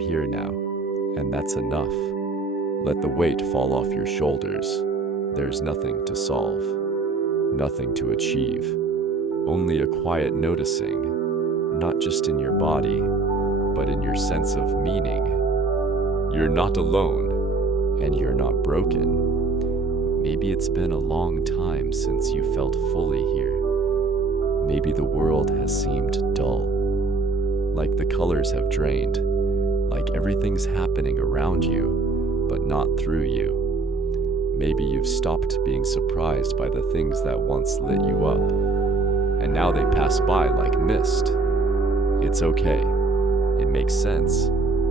here now, and that's enough. Let the weight fall off your shoulders. There's nothing to solve, nothing to achieve, only a quiet noticing, not just in your body, but in your sense of meaning. You're not alone, and you're not broken. Maybe it's been a long time since you felt fully here. Maybe the world has seemed dull, like the colors have drained, like everything's happening around you, but not through you. Maybe you've stopped being surprised by the things that once lit you up, and now they pass by like mist. It's okay. It makes sense.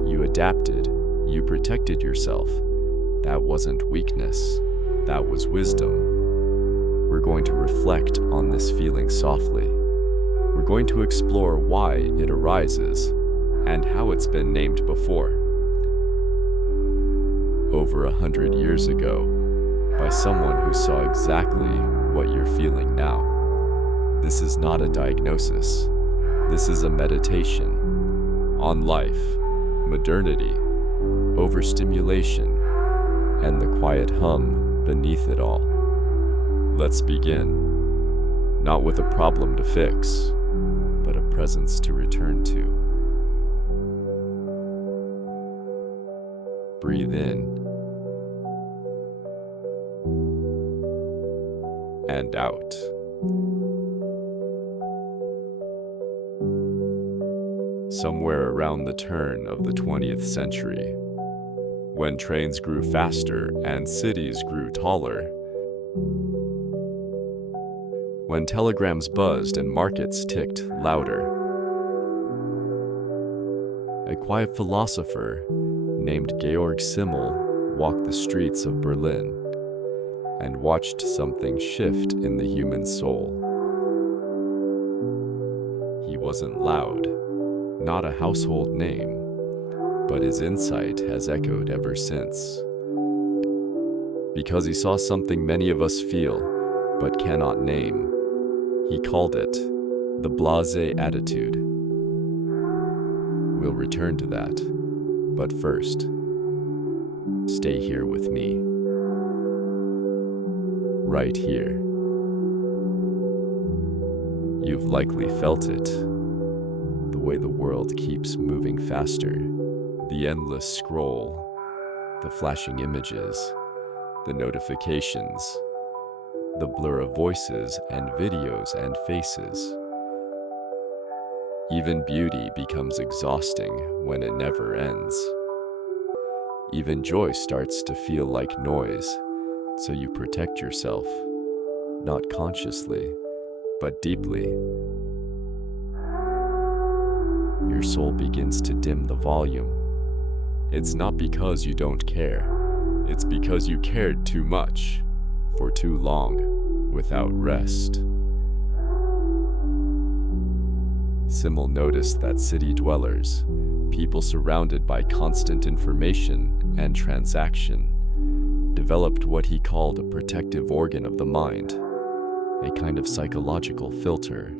You adapted. You protected yourself. That wasn't weakness. That was wisdom. We're going to reflect on this feeling softly. We're going to explore why it arises and how it's been named before. Over 100 years ago, by someone who saw exactly what you're feeling now. This is not a diagnosis. This is a meditation on life, modernity, overstimulation, and the quiet hum beneath it all. Let's begin, not with a problem to fix, but a presence to return to. Breathe in and out. Somewhere around the turn of the 20th century, when trains grew faster and cities grew taller, when telegrams buzzed and markets ticked louder, a quiet philosopher named Georg Simmel walked the streets of Berlin and watched something shift in the human soul. He wasn't loud, not a household name, but his insight has echoed ever since. Because he saw something many of us feel, but cannot name. He called it the Blasé attitude. We'll return to that, but first, stay here with me. Right here. You've likely felt it. The way the world keeps moving faster, the endless scroll, the flashing images, the notifications, the blur of voices and videos and faces. Even beauty becomes exhausting when it never ends. Even joy starts to feel like noise, so you protect yourself, not consciously, but deeply. Your soul begins to dim the volume. It's not because you don't care. It's because you cared too much, for too long, without rest. Simmel noticed that city dwellers, people surrounded by constant information and transaction, developed what he called a protective organ of the mind, a kind of psychological filter.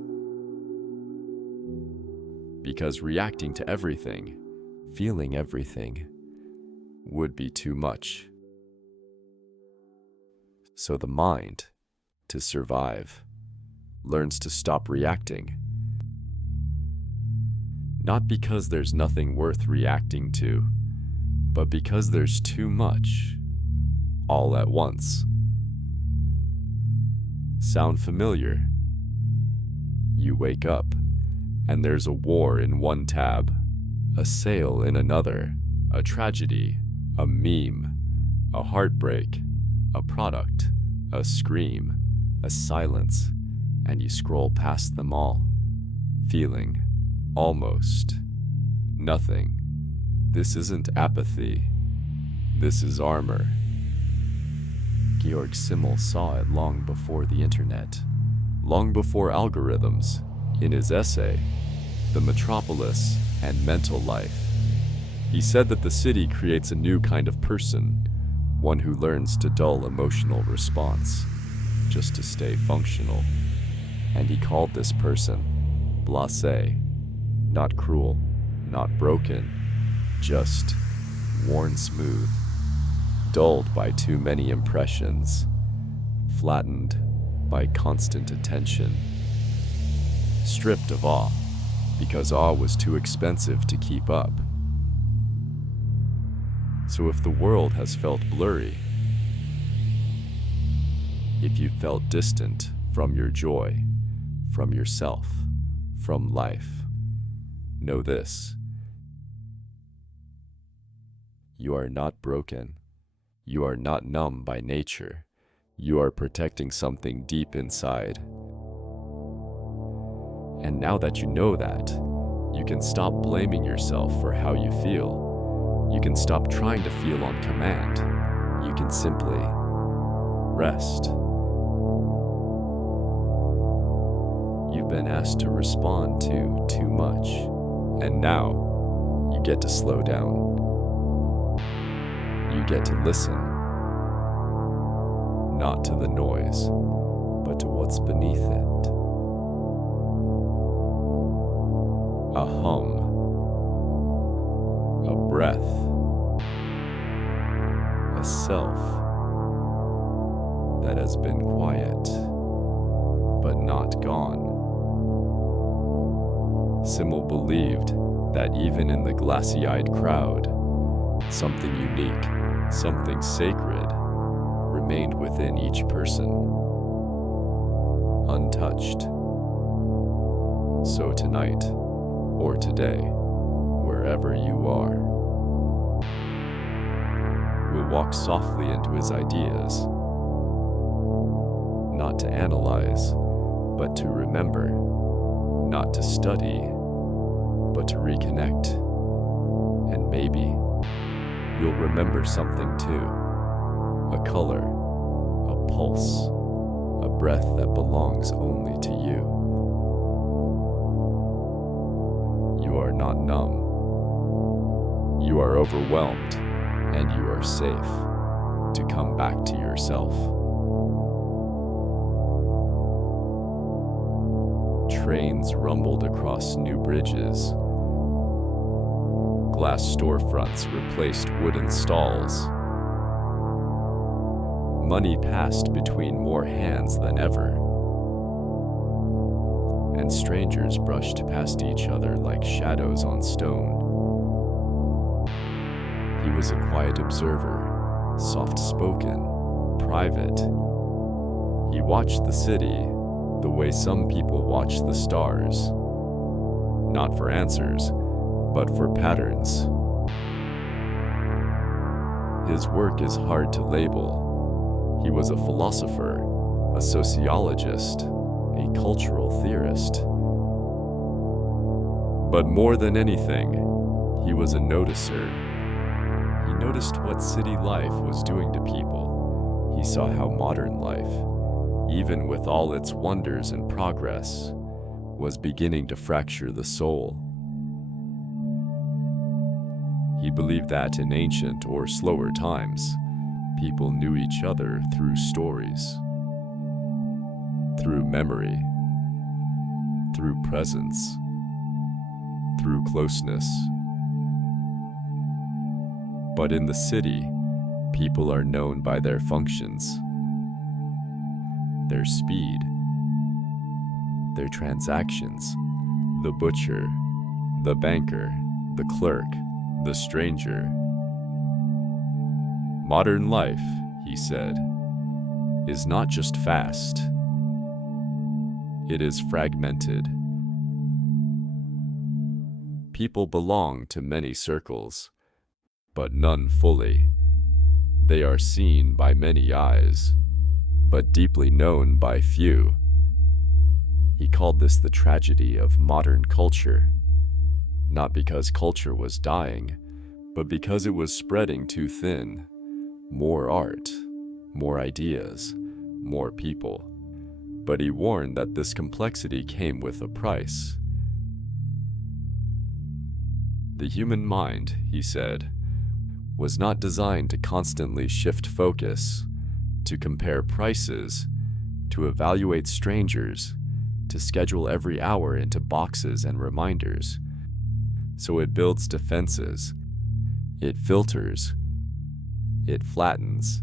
Because reacting to everything, feeling everything, would be too much. So the mind, to survive, learns to stop reacting. Not because there's nothing worth reacting to, but because there's too much, all at once. Sound familiar? You wake up, and there's a war in one tab, a sale in another, a tragedy, a meme, a heartbreak, a product, a scream, a silence, and you scroll past them all, feeling almost nothing. This isn't apathy. This is armor. Georg Simmel saw it long before the internet, long before algorithms, in his essay, The Metropolis and Mental Life. He said that the city creates a new kind of person, one who learns to dull emotional response, just to stay functional. And he called this person Blasé, not cruel, not broken, just worn smooth, dulled by too many impressions, flattened by constant attention, stripped of awe because awe was too expensive to keep up. So if the world has felt blurry, if you felt distant from your joy, from yourself, from life, know this: you are not broken. You are not numb by nature. You are protecting something deep inside. And now that you know that, you can stop blaming yourself for how you feel. You can stop trying to feel on command. You can simply rest. You've been asked to respond to too much, and now you get to slow down. You get to listen, not to the noise, but to what's beneath it. A hum, a breath, a self that has been quiet, but not gone. Simmel believed that even in the glassy-eyed crowd, something unique, something sacred, remained within each person, untouched. So tonight, or today, wherever you are, we'll walk softly into his ideas, not to analyze, but to remember, not to study, but to reconnect. And maybe you'll remember something too, a color, a pulse, a breath that belongs only to you. You are not numb. You are overwhelmed, and you are safe to come back to yourself. Trains rumbled across new bridges. Glass storefronts replaced wooden stalls. Money passed between more hands than ever, and strangers brushed past each other like shadows on stone. He was a quiet observer, soft-spoken, private. He watched the city the way some people watch the stars, not for answers, but for patterns. His work is hard to label. He was a philosopher, a sociologist, a cultural theorist. But more than anything, he was a noticer. He noticed what city life was doing to people. He saw how modern life, even with all its wonders and progress, was beginning to fracture the soul. He believed that in ancient or slower times, people knew each other through stories, through memory, through presence, through closeness. But in the city, people are known by their functions, their speed, their transactions, the butcher, the banker, the clerk, the stranger. Modern life, he said, is not just fast. It is fragmented. People belong to many circles, but none fully. They are seen by many eyes, but deeply known by few. He called this the tragedy of modern culture, not because culture was dying, but because it was spreading too thin. More art, more ideas, more people. But he warned that this complexity came with a price. The human mind, he said, was not designed to constantly shift focus, to compare prices, to evaluate strangers, to schedule every hour into boxes and reminders. So it builds defenses, It filters, it flattens,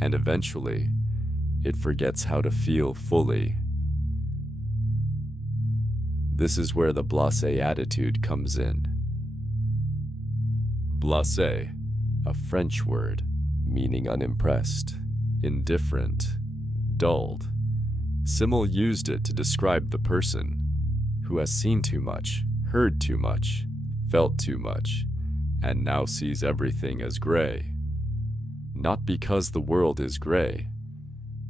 and eventually, it forgets how to feel fully. This is where the blasé attitude comes in. Blasé, a French word meaning unimpressed, indifferent, dulled. Simmel used it to describe the person who has seen too much, heard too much, felt too much, and now sees everything as gray. Not because the world is gray,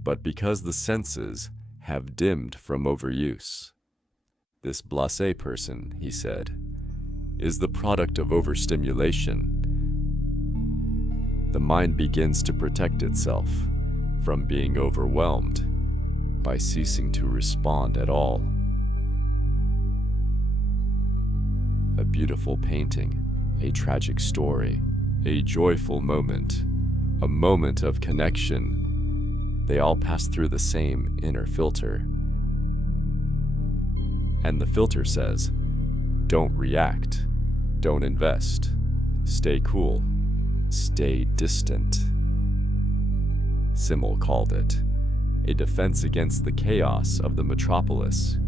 but because the senses have dimmed from overuse. This blasé person, he said, is the product of overstimulation. The mind begins to protect itself from being overwhelmed by ceasing to respond at all. A beautiful painting, a tragic story, a joyful moment, a moment of connection, they all pass through the same inner filter. And the filter says, don't react, don't invest, stay cool, stay distant. Simmel called it a defense against the chaos of the metropolis.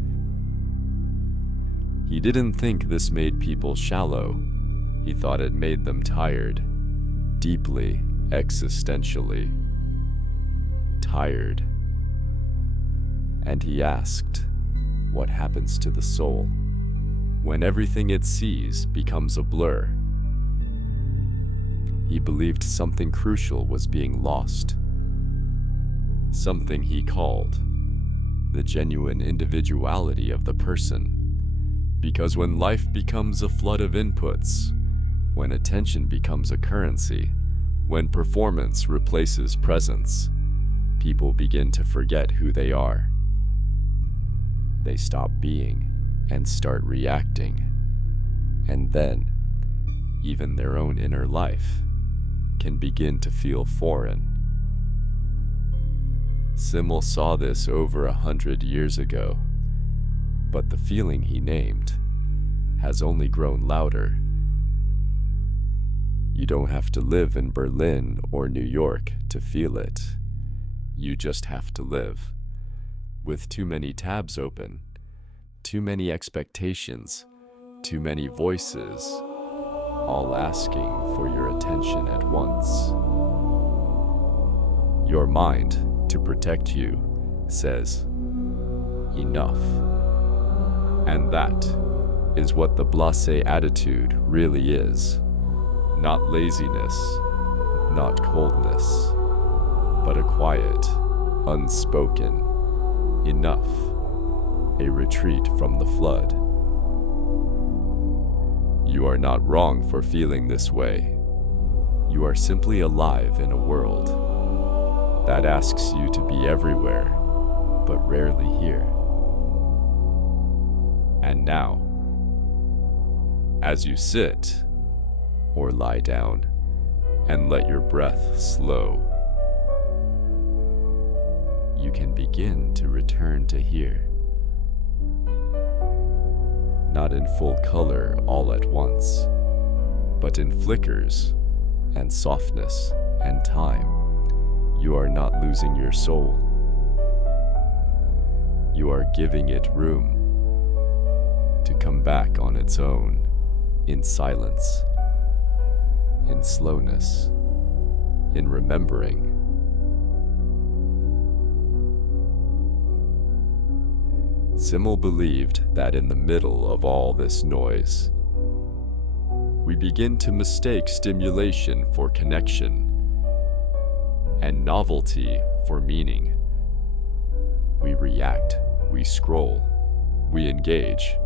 He didn't think this made people shallow. He thought it made them tired, deeply, existentially tired. And he asked, what happens to the soul when everything it sees becomes a blur? He believed something crucial was being lost, something he called the genuine individuality of the person. Because when life becomes a flood of inputs, when attention becomes a currency, when performance replaces presence, people begin to forget who they are. They stop being and start reacting. And then, even their own inner life can begin to feel foreign. Simmel saw this over 100 years ago, but the feeling he named has only grown louder. You don't have to live in Berlin or New York to feel it. You just have to live. With too many tabs open, too many expectations, too many voices, all asking for your attention at once. Your mind, to protect you, says, enough. And that is what the blasé attitude really is. Not laziness, not coldness, but a quiet, unspoken enough, a retreat from the flood. You are not wrong for feeling this way. You are simply alive in a world that asks you to be everywhere, but rarely here. And now, as you sit or lie down and let your breath slow, you can begin to return to here. Not in full color all at once, but in flickers and softness and time. You are not losing your soul. You are giving it room to come back on its own, in silence, in slowness, in remembering. Simmel believed that in the middle of all this noise, we begin to mistake stimulation for connection and novelty for meaning. We react, we scroll, we engage.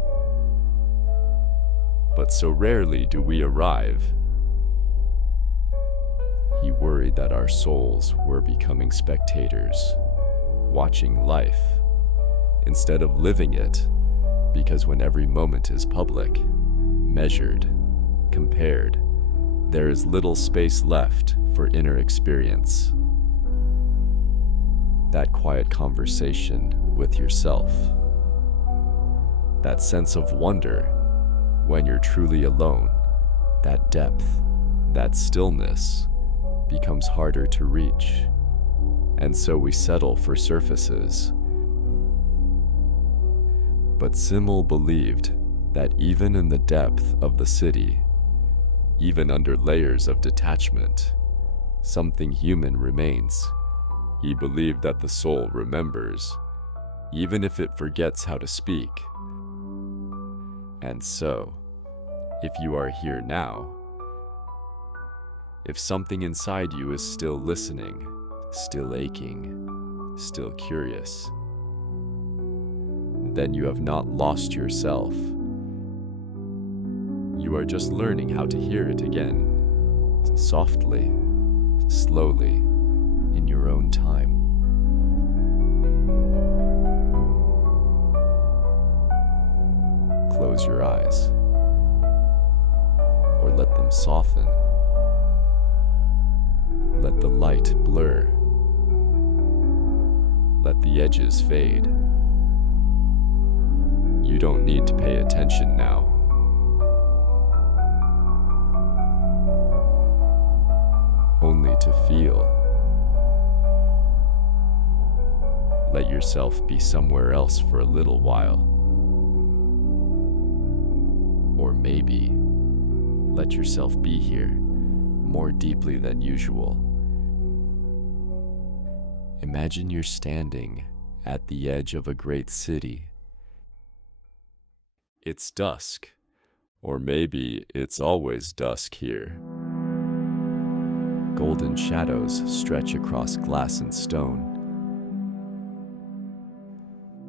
But so rarely do we arrive. He worried that our souls were becoming spectators, watching life, instead of living it, because when every moment is public, measured, compared, there is little space left for inner experience. That quiet conversation with yourself, that sense of wonder when you're truly alone, That depth, that stillness, becomes harder to reach, and so we settle for surfaces. But Simmel believed that even in the depth of the city, even under layers of detachment, something human remains. He believed that the soul remembers, even if it forgets how to speak. And so, if you are here now, if something inside you is still listening, still aching, still curious, then you have not lost yourself. You are just learning how to hear it again, softly, slowly, in your own time. Close your eyes, or let them soften. Let the light blur. Let the edges fade. You don't need to pay attention now. Only to feel. Let yourself be somewhere else for a little while. Or maybe, let yourself be here more deeply than usual. Imagine you're standing at the edge of a great city. It's dusk, or maybe it's always dusk here. Golden shadows stretch across glass and stone.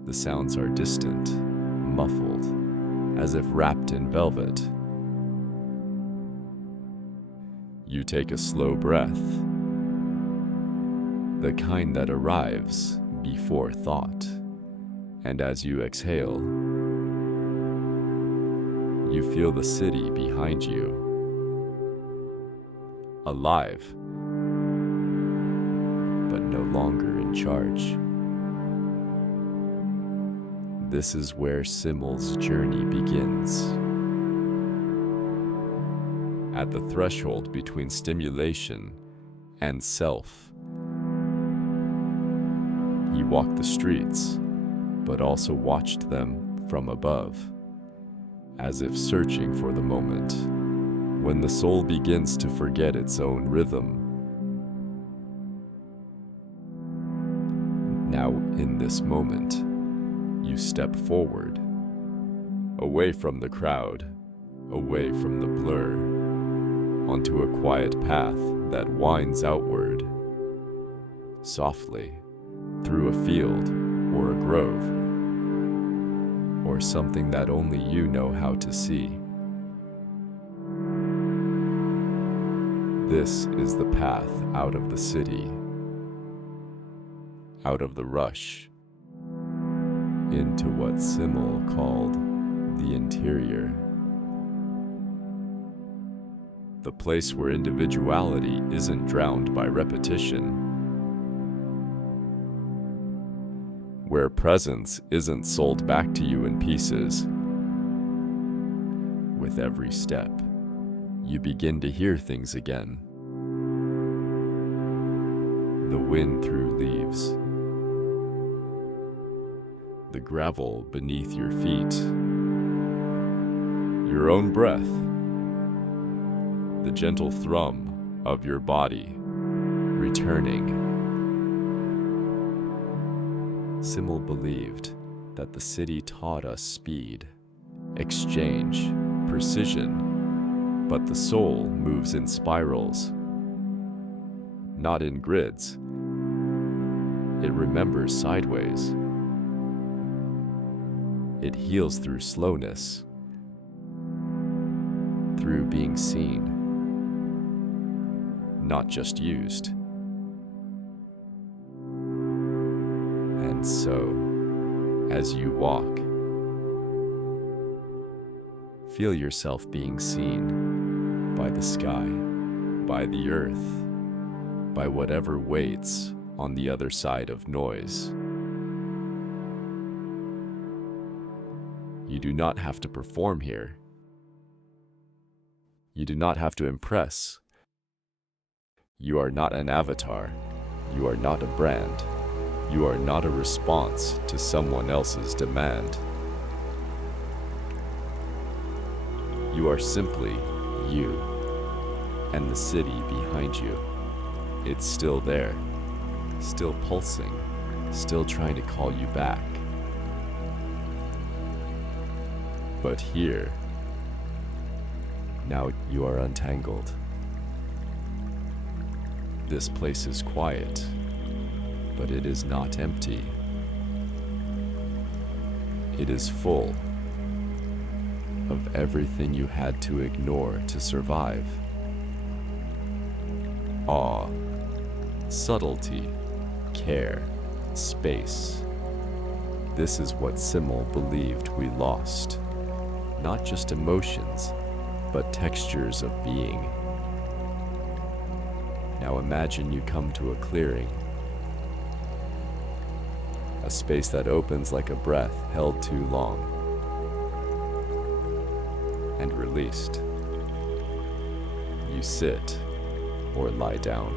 The sounds are distant, muffled, as if wrapped in velvet. You take a slow breath, the kind that arrives before thought, and as you exhale, you feel the city behind you, alive, but no longer in charge. This is where Simmel's journey begins. At the threshold between stimulation and self. He walked the streets, but also watched them from above, as if searching for the moment when the soul begins to forget its own rhythm. Now, in this moment, you step forward, away from the crowd, away from the blur, onto a quiet path that winds outward, softly, through a field or a grove, or something that only you know how to see. This is the path out of the city, out of the rush, into what Simmel called the interior. The place where individuality isn't drowned by repetition, where presence isn't sold back to you in pieces. With every step, you begin to hear things again. The wind through leaves, the gravel beneath your feet, your own breath, the gentle thrum of your body returning. Simmel believed that the city taught us speed, exchange, precision, but the soul moves in spirals, not in grids. It remembers sideways. It heals through slowness, through being seen, not just used. And so, as you walk, feel yourself being seen by the sky, by the earth, by whatever waits on the other side of noise. You do not have to perform here. You do not have to impress. You are not an avatar. You are not a brand. You are not a response to someone else's demand. You are simply you, and the city behind you. It's still there, still pulsing, still trying to call you back. But here, now you are untangled. This place is quiet, but it is not empty. It is full of everything you had to ignore to survive. Awe, subtlety, care, space. This is what Simmel believed we lost. Not just emotions, but textures of being. Now imagine you come to a clearing. A space that opens like a breath held too long and released. You sit or lie down,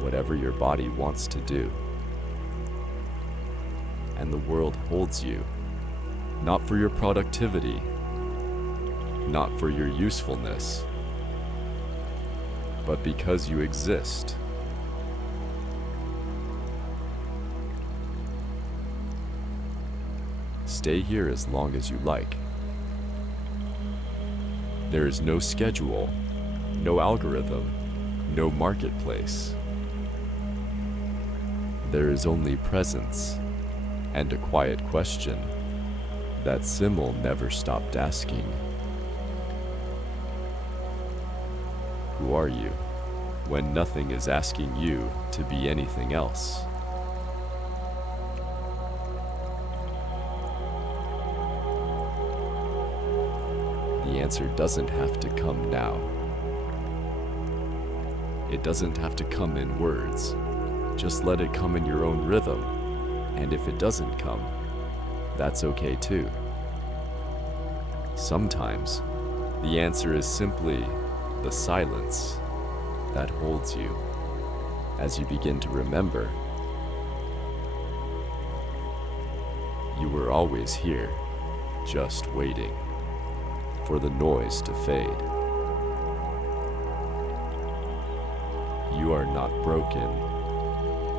whatever your body wants to do. And the world holds you, not for your productivity, not for your usefulness, but because you exist. Stay here as long as you like. There is no schedule, no algorithm, no marketplace. There is only presence and a quiet question that Simmel never stopped asking. Who are you when nothing is asking you to be anything else? The answer doesn't have to come now. It doesn't have to come in words. Just let it come in your own rhythm. And if it doesn't come, that's okay too. Sometimes, the answer is simply the silence that holds you as you begin to remember. You were always here, just waiting for the noise to fade. You are not broken,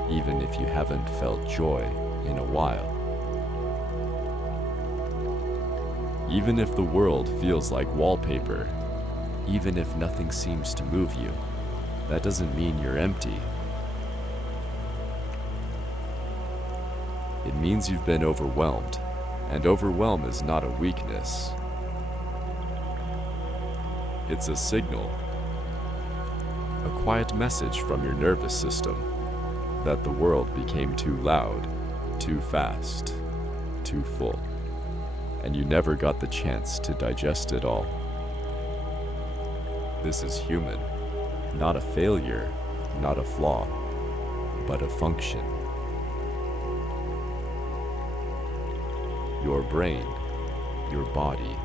even if you haven't felt joy in a while. Even if the world feels like wallpaper, even if nothing seems to move you, that doesn't mean you're empty. It means you've been overwhelmed, and overwhelm is not a weakness. It's a signal, a quiet message from your nervous system that the world became too loud, too fast, too full, and you never got the chance to digest it all. This is human, not a failure, not a flaw, but a function. Your brain, your body,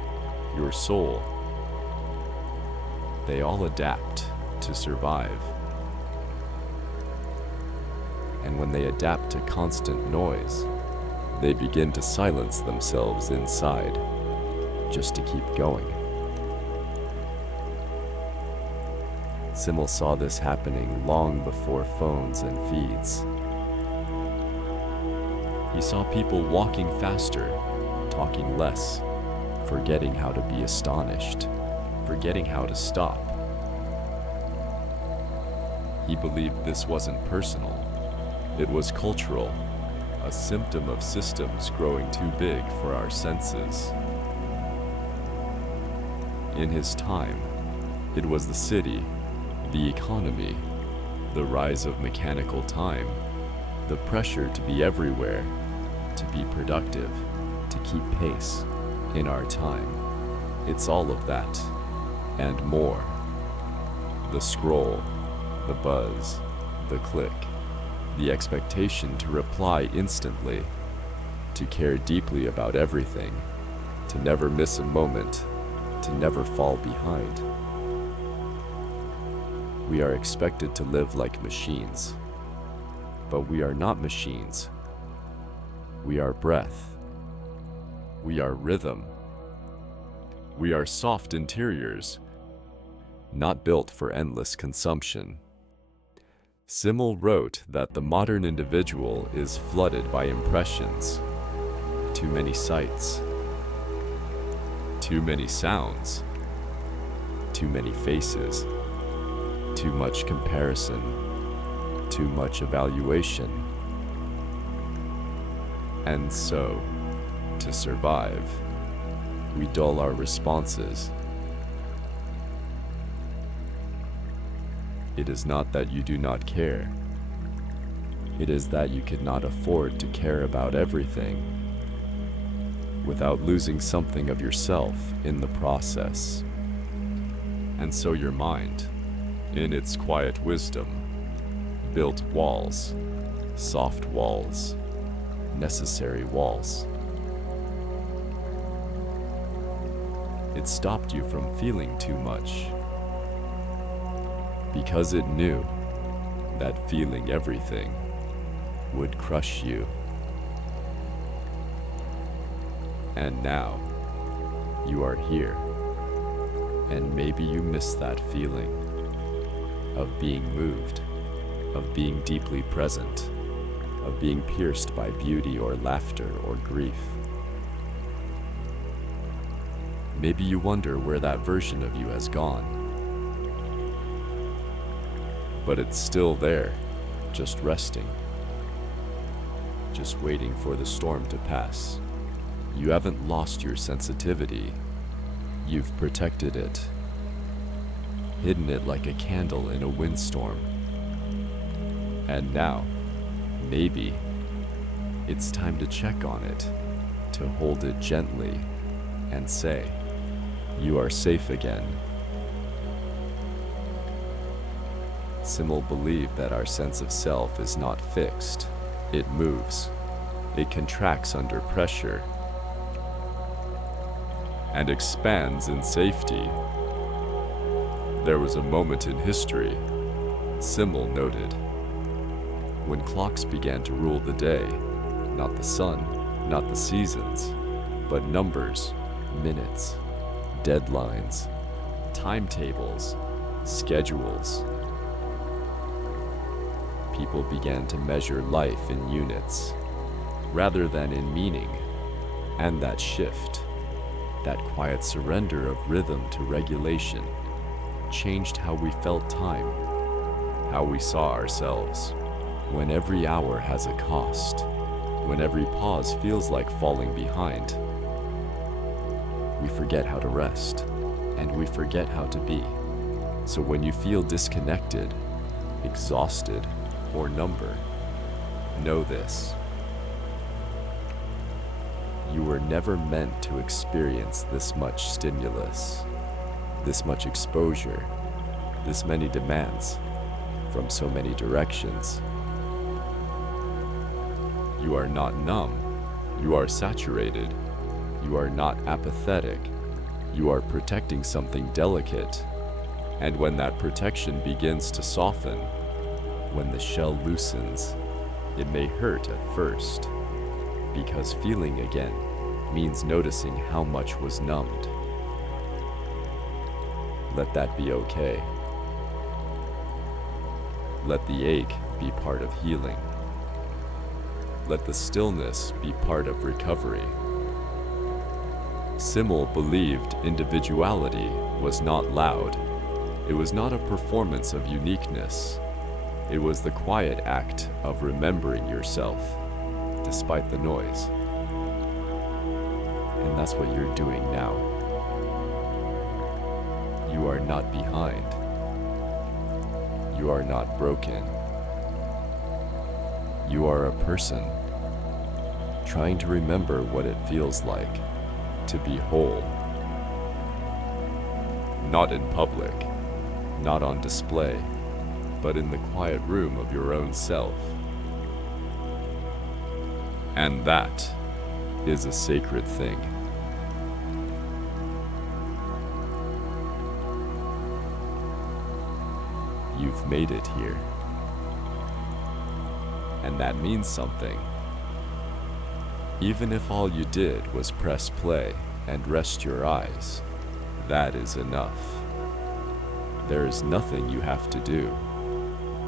your soul, they all adapt to survive. And when they adapt to constant noise, they begin to silence themselves inside, just to keep going. Simmel saw this happening long before phones and feeds. He saw people walking faster, talking less, forgetting how to be astonished, forgetting how to stop. He believed this wasn't personal. It was cultural, a symptom of systems growing too big for our senses. In his time, it was the city, the economy, the rise of mechanical time, the pressure to be everywhere, to be productive, to keep pace in our time. It's all of that, and more. The scroll, the buzz, the click, the expectation to reply instantly, to care deeply about everything, to never miss a moment, to never fall behind. We are expected to live like machines, but we are not machines. We are breath. We are rhythm. We are soft interiors, not built for endless consumption. Simmel wrote that the modern individual is flooded by impressions, too many sights, too many sounds, too many faces, too much comparison, too much evaluation. And so, to survive, we dull our responses. It is not that you do not care. It is that you cannot afford to care about everything without losing something of yourself in the process. And so your mind, in its quiet wisdom, built walls, soft walls, necessary walls. It stopped you from feeling too much, because it knew that feeling everything would crush you. And now, you are here, and maybe you miss that feeling of being moved, of being deeply present, of being pierced by beauty or laughter or grief. Maybe you wonder where that version of you has gone. But it's still there, just resting, just waiting for the storm to pass. You haven't lost your sensitivity. You've protected it, hidden it like a candle in a windstorm. And now, maybe, it's time to check on it, to hold it gently and say, you are safe again. Simmel believed that our sense of self is not fixed. It moves. It contracts under pressure and expands in safety. There was a moment in history, Simmel noted, when clocks began to rule the day, not the sun, not the seasons, but numbers, minutes, deadlines, timetables, schedules. People began to measure life in units, rather than in meaning, and that shift, that quiet surrender of rhythm to regulation, changed how we felt time, how we saw ourselves. When every hour has a cost, when every pause feels like falling behind, we forget how to rest, and we forget how to be. So when you feel disconnected, exhausted, or number, know this. You were never meant to experience this much stimulus, this much exposure, this many demands from so many directions. You are not numb. You are saturated. You are not apathetic. You are protecting something delicate. And when that protection begins to soften, when the shell loosens, it may hurt at first, because feeling again means noticing how much was numbed. Let that be okay. Let the ache be part of healing. Let the stillness be part of recovery. Simmel believed individuality was not loud. It was not a performance of uniqueness. It was the quiet act of remembering yourself, despite the noise. And that's what you're doing now. You are not behind. You are not broken. You are a person trying to remember what it feels like to be whole. Not in public, not on display, but in the quiet room of your own self. And that is a sacred thing. you've made it here. And that means something. Even if all you did was press play and rest your eyes, that is enough. There is nothing you have to do,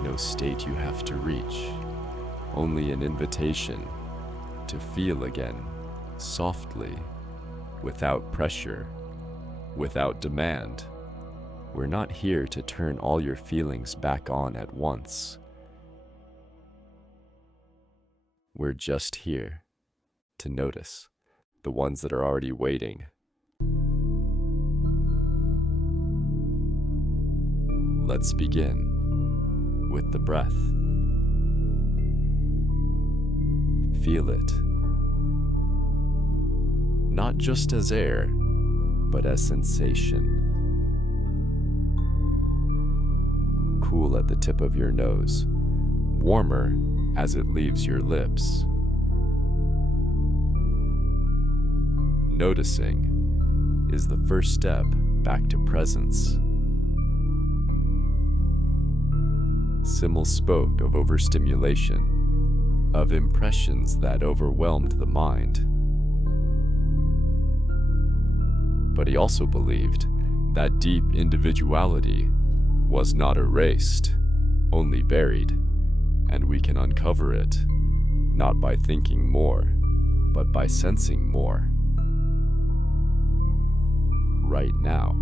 no state you have to reach, only an invitation to feel again, softly, without pressure, without demand. We're not here to turn all your feelings back on at once. We're just here to notice the ones that are already waiting. Let's begin with the breath. Feel it. Not just as air, but as sensation. Cool at the tip of your nose, warmer as it leaves your lips. Noticing is the first step back to presence. Simmel spoke of overstimulation, of impressions that overwhelmed the mind. But he also believed that deep individuality was not erased, only buried, and we can uncover it, not by thinking more, but by sensing more. Right now.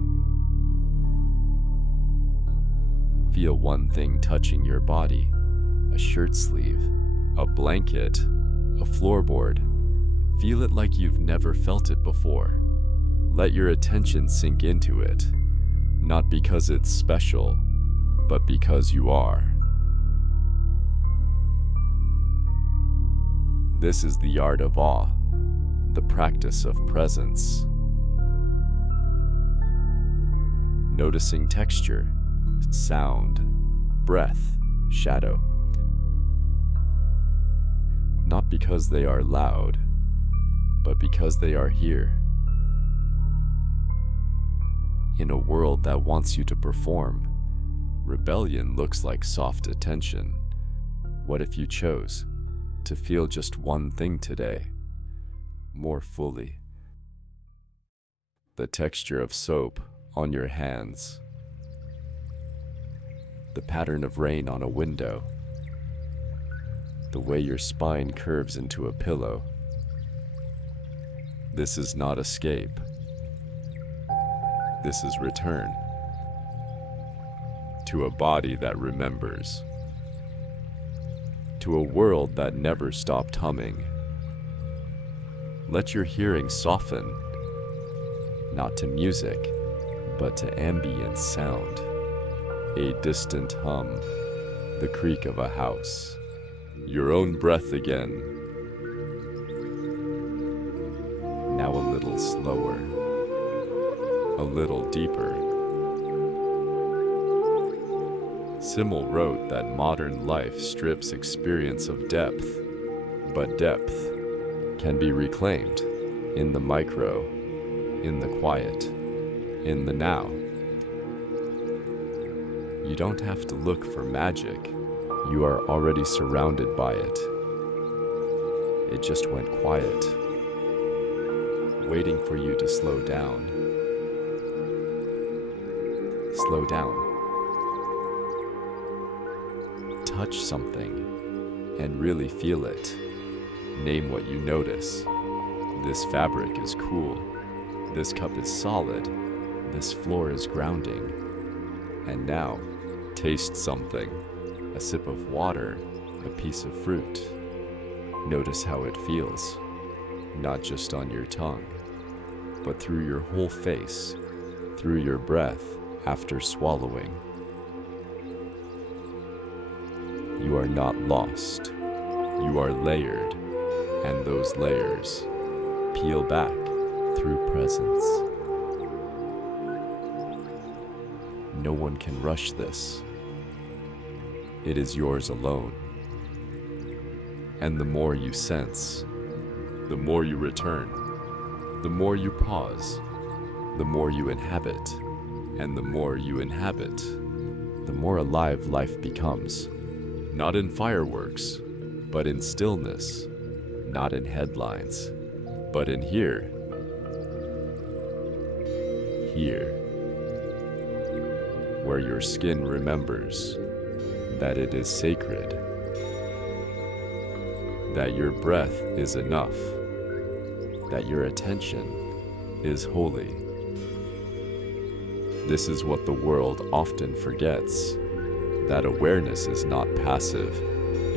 Feel one thing touching your body, a shirt sleeve, a blanket, a floorboard. Feel it like you've never felt it before. Let your attention sink into it, not because it's special, but because you are. This is the art of awe, the practice of presence. Noticing texture, sound, breath, shadow. Not because they are loud, but because they are here. In a world that wants you to perform, rebellion looks like soft attention. What if you chose to feel just one thing today, more fully? The texture of soap on your hands, the pattern of rain on a window, the way your spine curves into a pillow. This is not escape. This is return to a body that remembers, to a world that never stopped humming. Let your hearing soften, not to music, but to ambient sound, a distant hum, the creak of a house, your own breath again. Now a little slower, a little deeper. Simmel wrote that modern life strips experience of depth, but depth can be reclaimed in the micro, in the quiet, in the now. You don't have to look for magic. You are already surrounded by it. It just went quiet, waiting for you to slow down. Slow down. Touch something and really feel it. Name what you notice. This fabric is cool. This cup is solid. This floor is grounding. And now, taste something. A sip of water, a piece of fruit. Notice how it feels, not just on your tongue, but through your whole face, through your breath after swallowing. You are not lost. You are layered, and those layers peel back through presence. No one can rush this. It is yours alone. And the more you sense, the more you return, the more you pause, the more you inhabit, and the more you inhabit, the more alive life becomes. Not in fireworks, but in stillness. Not in headlines, but in here. Here. Where your skin remembers that it is sacred, that your breath is enough, that your attention is holy. This is what the world often forgets, that awareness is not passive,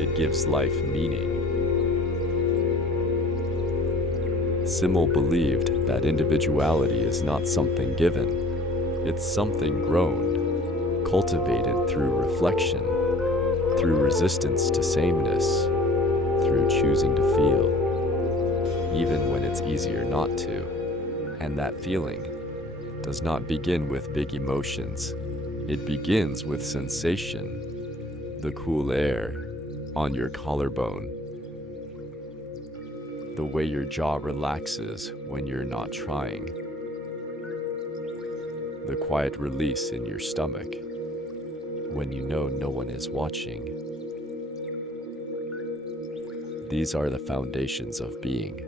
it gives life meaning. Simmel believed that individuality is not something given, it's something grown, cultivated through reflection, through resistance to sameness, through choosing to feel, even when it's easier not to. And that feeling does not begin with big emotions. It begins with sensation, the cool air on your collarbone, the way your jaw relaxes when you're not trying, the quiet release in your stomach when you know no one is watching. These are the foundations of being.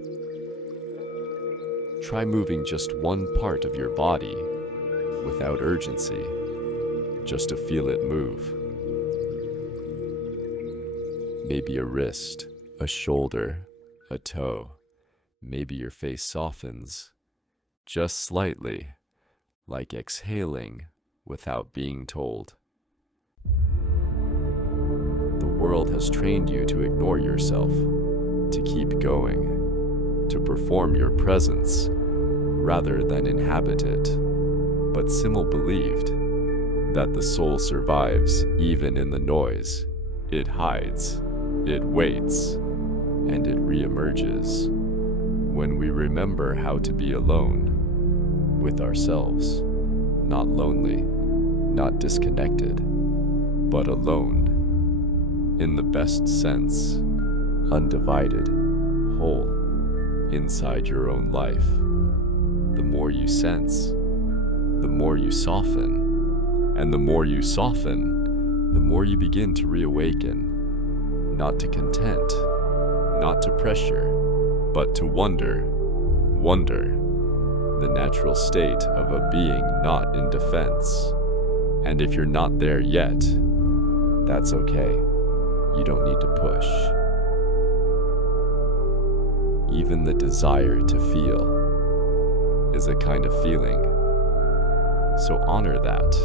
Try moving just one part of your body without urgency, just to feel it move. Maybe a wrist, a shoulder, a toe. Maybe your face softens, just slightly, like exhaling without being told. The world has trained you to ignore yourself, to keep going, to perform your presence rather than inhabit it. But Simmel believed that the soul survives even in the noise. It hides, it waits, and it reemerges when we remember how to be alone with ourselves, not lonely, not disconnected, but alone in the best sense, undivided, whole, inside your own life. The more you sense, the more you soften, and the more you soften, the more you begin to reawaken, not to content, not to pressure, but to wonder, the natural state of a being not in defense. And if you're not there yet, that's okay. You don't need to push. Even the desire to feel is a kind of feeling. So honor that.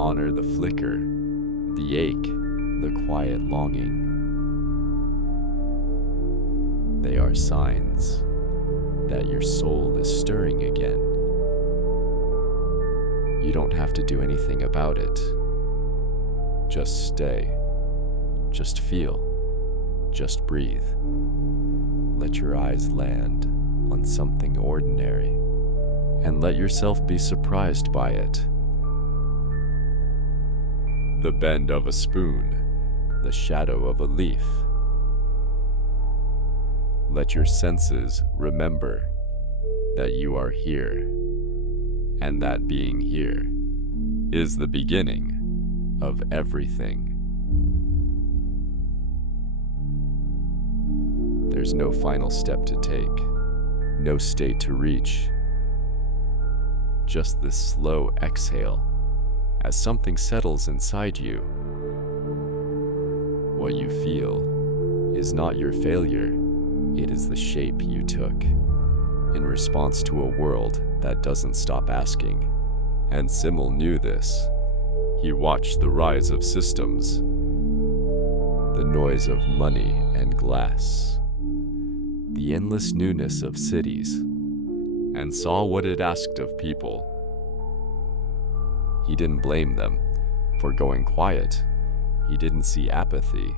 Honor the flicker, the ache, the quiet longing. They are signs that your soul is stirring again. You don't have to do anything about it. Just stay. Just feel. Just breathe. Let your eyes land on something ordinary and let yourself be surprised by it. The bend of a spoon, the shadow of a leaf. Let your senses remember that you are here, and that being here is the beginning of everything. There's no final step to take, no state to reach. Just this slow exhale as something settles inside you. What you feel is not your failure, it is the shape you took in response to a world that doesn't stop asking. And Simmel knew this. He watched the rise of systems, the noise of money and glass, the endless newness of cities, and saw what it asked of people. He didn't blame them for going quiet. He didn't see apathy.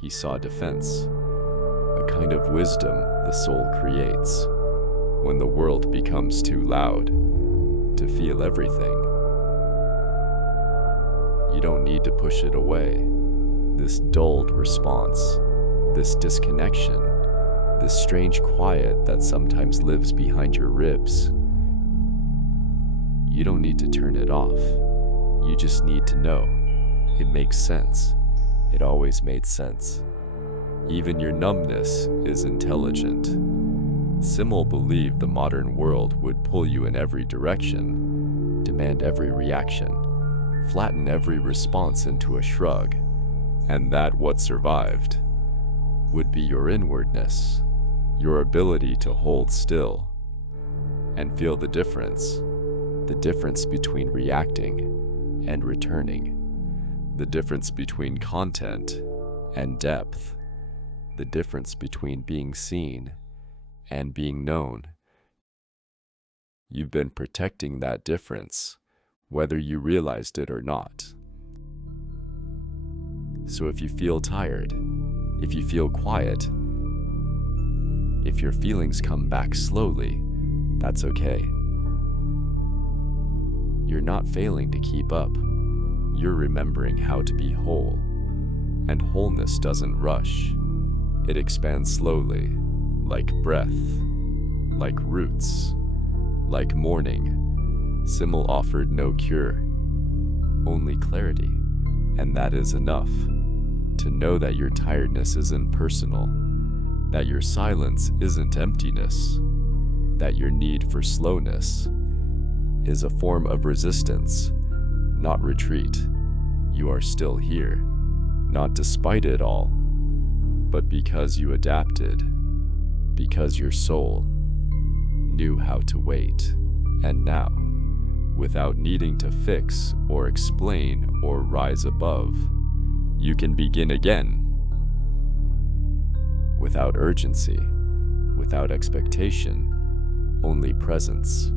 He saw defense, a kind of wisdom the soul creates when the world becomes too loud to feel everything. You don't need to push it away. This dulled response, this disconnection, this strange quiet that sometimes lives behind your ribs. You don't need to turn it off. You just need to know. It makes sense. It always made sense. Even your numbness is intelligent. Simmel believed the modern world would pull you in every direction, demand every reaction, flatten every response into a shrug, and that what survived would be your inwardness, your ability to hold still and feel the difference between reacting and returning, the difference between content and depth, the difference between being seen and being known. You've been protecting that difference, whether you realized it or not. So if you feel tired, if you feel quiet, if your feelings come back slowly, that's okay. You're not failing to keep up. You're remembering how to be whole. And wholeness doesn't rush. It expands slowly, like breath, like roots, like morning. Simmel offered no cure, only clarity. And that is enough. To know that your tiredness isn't personal, that your silence isn't emptiness, that your need for slowness is a form of resistance, not retreat. You are still here, not despite it all, but because you adapted, because your soul knew how to wait. And now, without needing to fix or explain or rise above, you can begin again. Without urgency, without expectation, only presence.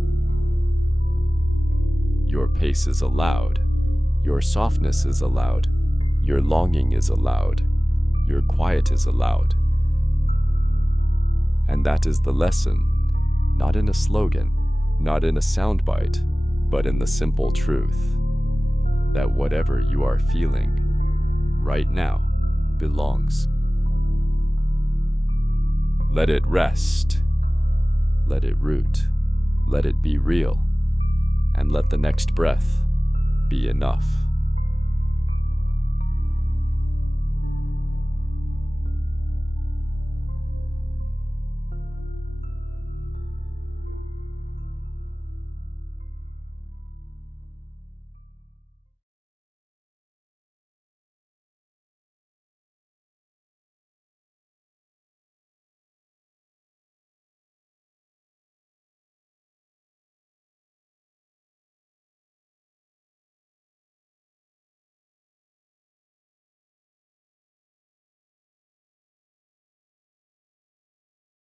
Your pace is allowed, your softness is allowed, your longing is allowed, your quiet is allowed. And that is the lesson, not in a slogan, not in a soundbite, but in the simple truth that whatever you are feeling right now belongs. Let it rest, let it root, let it be real, and let the next breath be enough.